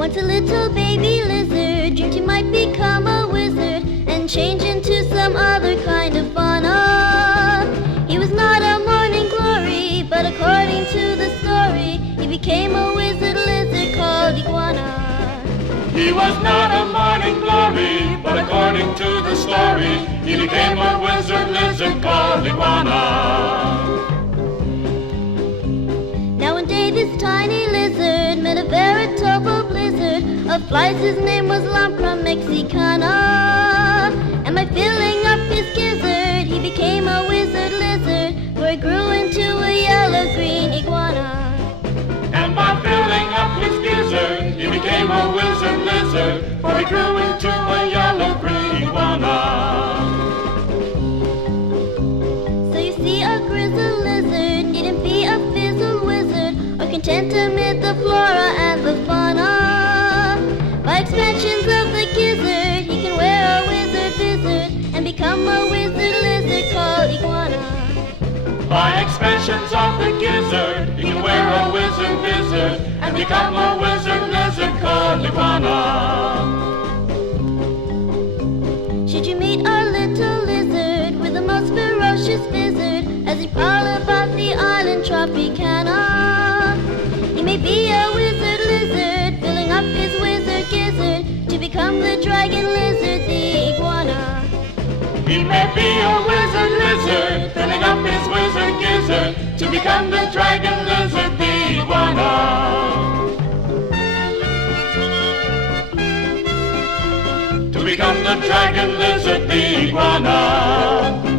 Once a little baby lizard dreamed he might become a wizard and change into some other kind of fauna. He was not a morning glory, but according to the story, he became a wizard lizard called iguana. He was not a morning glory, but according to the story, he became a wizard lizard called iguana. Now one day this tiny lizard met a veritable blizzard of flies. His name was Lampra Mexicana. And by filling up his gizzard, he became a wizard lizard, where he grew into a yellow-green iguana. And by filling up his gizzard, he became a wizard lizard, for he grew into a yellow-green iguana. So you see, a grizzled lizard needn't be a fizzled wizard, or content amid the flora and the fauna. By expansions of the gizzard, he can wear a wizard vizard and become a wizard lizard called iguana. By expansions of the gizzard, he can wear a wizard vizard and become a wizard lizard called iguana. Should you meet our little lizard with the most ferocious vizard as he prowl about the island Tropicana? He may be a wizard lizard, filling up his wizard gizzard to become the dragon lizard, the iguana. He may be a wizard lizard, filling up his wizard gizzard to become the dragon lizard, the iguana. To become the dragon lizard, the iguana.